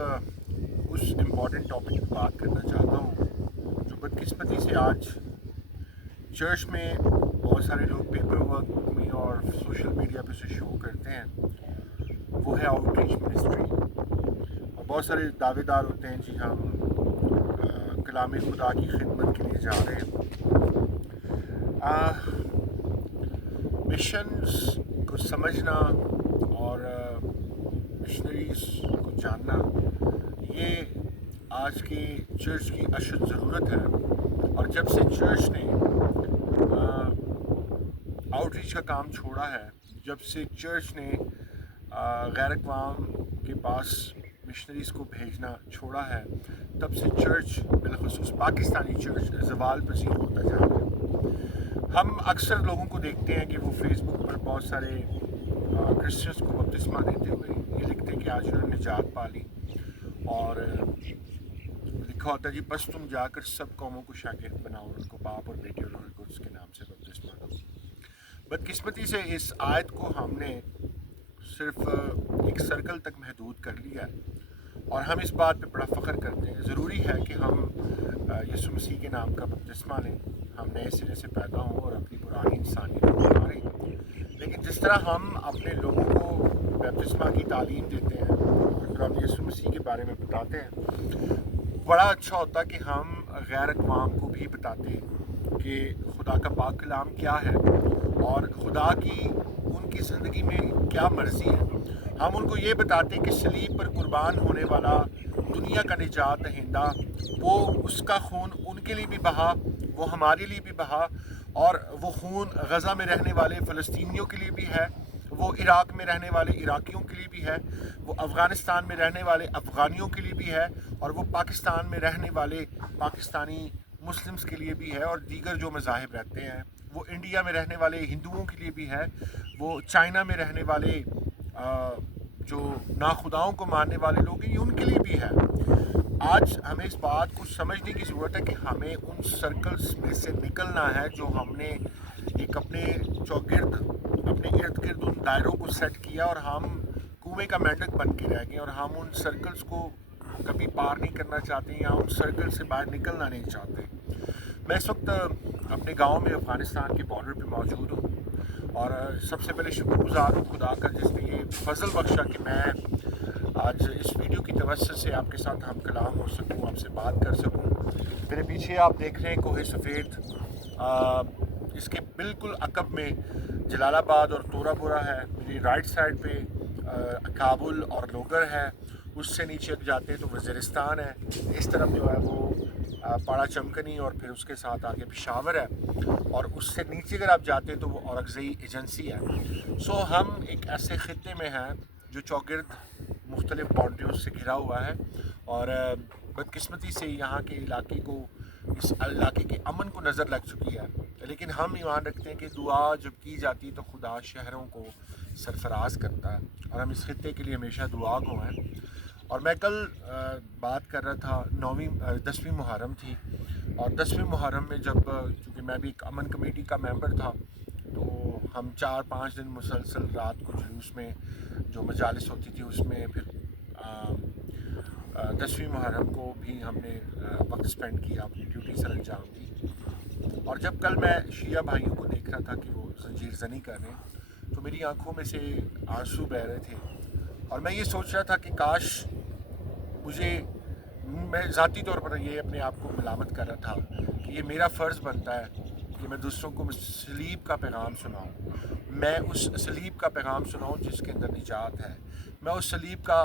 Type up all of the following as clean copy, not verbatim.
उस important topic पर बात करना चाहता हूँ जो बदकिस्मती से आज चर्च में बहुत सारे लोग पेपर वर्क में और सोशल मीडिया पे से शो करते हैं। वो है आउटरीच मिनिस्ट्री। और बहुत सारे दावेदार होते हैं जी हम कलाम खुदा की खिदमत के लिए जा रहे हैं। मिशंस को समझना और मिशनरीज को जानना ये आज के चर्च की अशद ज़रूरत है। और जब से चर्च ने आउटरीच का काम छोड़ा है, जब से चर्च ने गैर अक़वाम के पास मिशनरीज़ को भेजना छोड़ा है, तब से चर्च बिलखुसूस पाकिस्तानी चर्च ज़वाल पसीर होता जा रहा है। हम अक्सर लोगों को देखते हैं कि वो फेसबुक पर बहुत सारे क्रिश्चियंस को बपतिस्मा देते हुए ये लिखते हैं कि आज उन्होंने निजात पा ली, और लिखा होता है जी बस तुम जाकर सब कौमों को शागिर्द बनाओ, उनको बाप और बेटे और रूह कुद्स के नाम से बपतिस्मा दो। बदकिस्मती से इस आयत को हमने सिर्फ एक सर्कल तक महदूद कर लिया है और हम इस बात पे बड़ा फ़ख्र करते हैं। ज़रूरी है कि हम यीशु मसीह के नाम का बपतिस्मा लें, हम नए सिरे से पैदा हों और अपनी पुरानी इंसानियत को मारें। लेकिन जिस तरह हम अपने लोगों को बपतिस्मा की तालीम देते हैं और फिर हम यीशु मसीह के बारे में बताते हैं, बड़ा अच्छा होता कि हम गैर अक़वाम को भी बताते कि खुदा का पाक कलाम क्या है और खुदा की उनकी ज़िंदगी में क्या मर्ज़ी है। हम उनको ये बताते कि सलीब पर कुर्बान होने वाला दुनिया का निजात दहिंदा, वो उसका खून उनके लिए भी बहा, वो हमारे लिए भी बहा, और वो खून गज़ा में रहने वाले फ़लस्तीनियों के लिए भी है, वो इराक़ में रहने वाले इराक़ियों के लिए भी है, वो अफ़गानिस्तान में रहने वाले अफ़गानियों के लिए भी है, और वो पाकिस्तान में रहने वाले पाकिस्तानी मुस्लिम्स के लिए भी है, और दीगर जो मज़ाहिब रहते हैं, वो इंडिया में रहने वाले हिंदुओं के लिए भी है, वो चाइना में रहने वाले जो नाखुदाओं को मानने वाले लोग हैं, ये उनके लिए भी है। आज हमें इस बात को समझने की ज़रूरत है कि हमें उन सर्कल्स में से निकलना है जो हमने एक अपने चौगिर्द, अपने इर्द गिर्द उन दायरों को सेट किया और हम कुएं का मेंढक बन के रह गए, और हम उन सर्कल्स को कभी पार नहीं करना चाहते या उन सर्कल से बाहर निकलना नहीं चाहते। मैं इस वक्त अपने गांव में अफ़गानिस्तान के बॉर्डर पे मौजूद हूँ, और सबसे पहले शुक्रगुज़ार हूँ खुदा का जिसने ये फजल बख्शा कि मैं आज इस वीडियो की तवज्जो से आपके साथ हम कलाम हो सकूँ, आपसे बात कर सकूँ। मेरे पीछे आप देख रहे हैं कोहे सफ़ेद, इसके बिल्कुल अकब में जलालाबाद और तोरापुरा है। मेरी राइट साइड पे काबुल और लोगर है, उससे नीचे जाते हैं तो वज़ीरिस्तान है, इस तरफ जो है वो पाड़ा चमकनी और फिर उसके साथ आगे पेशावर है, और उससे नीचे अगर आप जाते हैं तो वो औरंगज़ई एजेंसी है। सो हम एक ऐसे ख़ित्ते में हैं जो चौगिर्द मुख्तलिफ़ बाउंड्रियों से घिरा हुआ है, और बदकिस्मती से यहाँ के इलाके को, इस इलाके के अमन को नज़र लग चुकी है। लेकिन हम ईमान रखते हैं कि दुआ जब की जाती है तो खुदा शहरों को सरफराज करता है, और हम इस खित्ते के लिए हमेशा दुआ को हैं। और मैं कल बात कर रहा था 10वीं मुहर्रम थी, और 10वीं मुहर्रम में जब चूँकि मैं भी एक अमन कमेटी का मेंबर था, तो हम 4-5 दिन मुसलसल रात को जुलूस में जो मजालिस होती थी उसमें फिर 10वीं मुहर्रम को भी हमने वक्त स्पेंड किया, अपनी ड्यूटी सर अंजाम दी। और जब कल मैं शिया भाइयों को देख रहा था कि वो जंजीर जनी कर रहे हैं, तो मेरी आंखों में से आंसू बह रहे थे, और मैं ये सोच रहा था कि काश मैं ज़ाती तौर पर ये अपने आप को मलामत कर रहा था कि ये मेरा फ़र्ज़ बनता है कि मैं दूसरों को सलीब का पैगाम सुनाऊँ, मैं उस सलीब का पैगाम सुनाऊँ जिसके अंदर निजात है, मैं उस सलीब का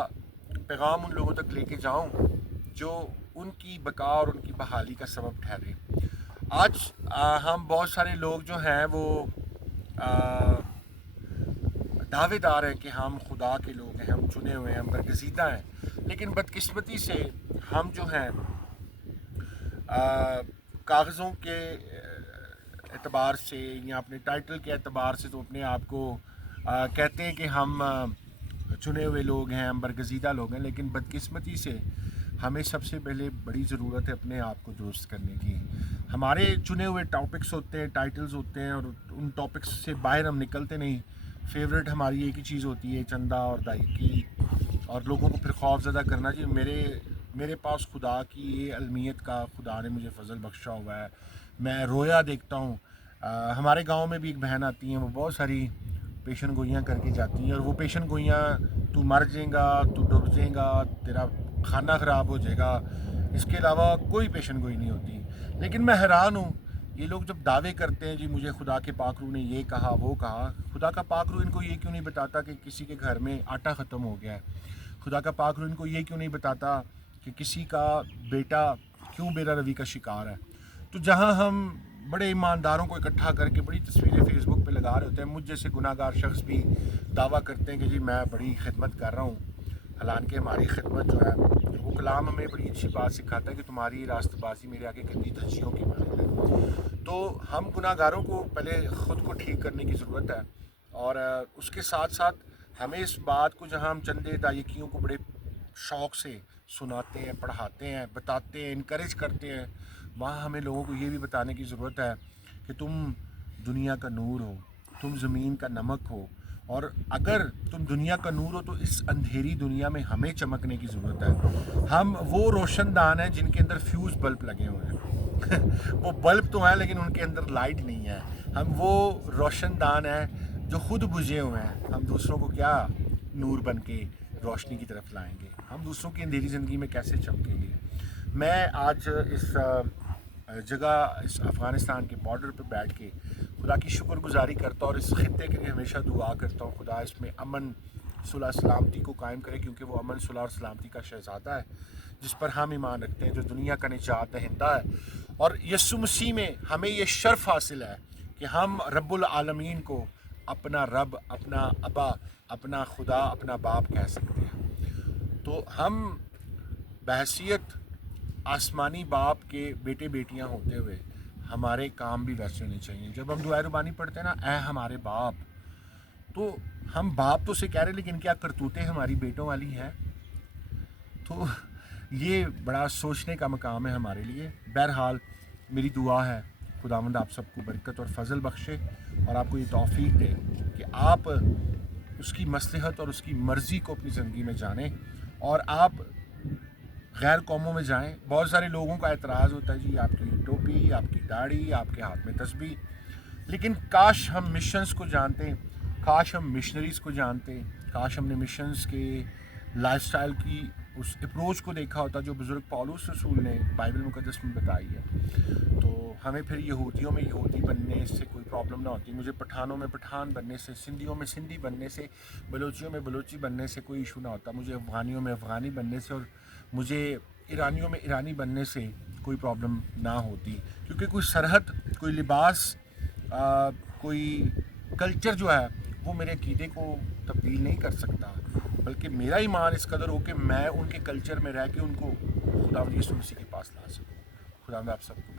पैगाम उन लोगों तक लेके जाऊँ जो उनकी बका और उनकी बहाली का सबब ठहरे। आज हम बहुत सारे लोग जो हैं वो दावेदार हैं कि हम खुदा के लोग हैं, हम चुने हुए हैं, हम बरगज़ीदा हैं, लेकिन बदकिस्मती से हम जो हैं कागज़ों के एतबार से या अपने टाइटल के एतबार से तो अपने आप को कहते हैं कि हम चुने हुए लोग हैं, हम बरगज़ीदा लोग हैं, लेकिन बदकिस्मती से हमें सबसे पहले बड़ी ज़रूरत है अपने आप को दुरुस्त करने की। हमारे चुने हुए टॉपिक्स होते हैं, टाइटल्स होते हैं, और उन टॉपिक्स से बाहर हम निकलते नहीं। फेवरेट हमारी एक ही चीज़ होती है, चंदा और दाई की اور لوگوں کو پھر خوف زدہ کرنا جی میرے پاس خدا کی یہ علمیت کا خدا نے مجھے فضل بخشا ہوا ہے. میں رویا دیکھتا ہوں. ہمارے گاؤں میں بھی ایک بہن آتی ہیں, وہ بہت ساری پیشن گوئیاں کر کے جاتی ہیں, اور وہ پیشن گوئیاں تو مر جائیں گا, تو ڈوب جائیں گا, تیرا کھانا خراب ہو جائے گا, اس کے علاوہ کوئی پیشن گوئی نہیں ہوتی. لیکن میں حیران ہوں, یہ لوگ جب دعوے کرتے ہیں جی مجھے خدا کے پاک روح نے یہ کہا وہ کہا, خدا کا پاک روح ان کو یہ کیوں نہیں بتاتا کہ کسی کے گھر میں آٹا ختم ہو گیا ہے؟ خدا کا پاک روح ان کو یہ کیوں نہیں بتاتا کہ کسی کا بیٹا کیوں بے روی کا شکار ہے؟ تو جہاں ہم بڑے ایمانداروں کو اکٹھا کر کے بڑی تصویریں فیس بک پہ لگا رہے ہوتے ہیں, مجھ جیسے گناہ گار شخص بھی دعویٰ کرتے ہیں کہ جی میں بڑی خدمت کر رہا ہوں, حالانکہ ہماری خدمت جو ہے وہ کلام ہمیں بڑی اچھی بات سکھاتا ہے کہ تمہاری راست بازی میرے آگے گندی دھجیوں کی مانند ہے. تو ہم گناہ گاروں کو پہلے خود کو ٹھیک کرنے کی ضرورت ہے, اور اس کے ساتھ ساتھ ہمیں اس بات کو, جہاں ہم چندے دائیکیوں کو بڑے شوق سے سناتے ہیں, پڑھاتے ہیں, بتاتے ہیں, انکریج کرتے ہیں, وہاں ہمیں لوگوں کو یہ بھی بتانے کی ضرورت ہے کہ تم دنیا کا نور ہو, تم زمین کا نمک ہو, اور اگر تم دنیا کا نور ہو تو اس اندھیری دنیا میں ہمیں چمکنے کی ضرورت ہے. ہم وہ روشن دان ہیں جن کے اندر فیوز بلب لگے ہوئے ہیں وہ بلب تو ہیں لیکن ان کے اندر لائٹ نہیں ہے. ہم وہ روشن دان ہیں جو خود بجھے ہوئے ہیں. ہم دوسروں کو کیا نور بن کے روشنی کی طرف لائیں گے؟ ہم دوسروں کی اندھیری زندگی میں کیسے چمکیں گے؟ میں آج اس جگہ, اس افغانستان کے بارڈر پہ بیٹھ کے خدا کی شکر گزاری کرتا ہوں, اور اس خطے کے لیے ہمیشہ دعا کرتا ہوں خدا اس میں امن صلح سلامتی کو قائم کرے, کیونکہ وہ امن صلح اور سلامتی کا شہزادہ ہے جس پر ہم ایمان رکھتے ہیں, جو دنیا کا نجات دہندہ ہے. اور یسوع مسیح میں ہمیں یہ شرف حاصل ہے کہ ہم رب العالمین کو اپنا رب, اپنا ابا, اپنا خدا, اپنا باپ کہہ سکتے ہیں. تو ہم بحیثیت آسمانی باپ کے بیٹے بیٹیاں ہوتے ہوئے ہمارے کام بھی ویسے ہونے چاہیے. جب ہم دعائے ربانی پڑھتے ہیں نا, اے ہمارے باپ, تو ہم باپ تو سے کہہ رہے لیکن کیا کرتوتیں ہماری بیٹوں والی ہیں؟ تو یہ بڑا سوچنے کا مقام ہے ہمارے لیے. بہرحال میری دعا ہے خداوند آپ سب کو برکت اور فضل بخشے, اور آپ کو یہ توفیق دے کہ آپ اس کی مصلحت اور اس کی مرضی کو اپنی زندگی میں جانیں, اور آپ غیر قوموں میں جائیں. بہت سارے لوگوں کا اعتراض ہوتا ہے جی آپ کی ٹوپی, آپ کی داڑھی, آپ کے ہاتھ میں تسبیح, لیکن کاش ہم مشنز کو جانتے, کاش ہم مشنریز کو جانتے, کاش ہم نے مشنز کے لائف سٹائل کی اس اپروچ کو دیکھا ہوتا جو بزرگ پولس رسول نے بائبل مقدس میں بتائی ہے. تو ہمیں پھر یہودیوں میں یہودی بننے سے کوئی پرابلم نہ ہوتی, مجھے پٹھانوں میں پٹھان بننے سے, سندھیوں میں سندھی بننے سے, بلوچیوں میں بلوچی بننے سے کوئی ایشو نہ ہوتا, مجھے افغانیوں میں افغانی بننے سے, اور مجھے ایرانیوں میں ایرانی بننے سے کوئی پرابلم نہ ہوتی. کیونکہ کوئی سرحد, کوئی لباس, کوئی کلچر جو ہے وہ میرے عقیدے کو تبدیل نہیں کر سکتا, بلکہ میرا ایمان اس قدر ہو کہ میں ان کے کلچر میں رہ کے ان کو خداوند یسوع مسیح کے پاس لا سکوں. خداوند آپ سب کو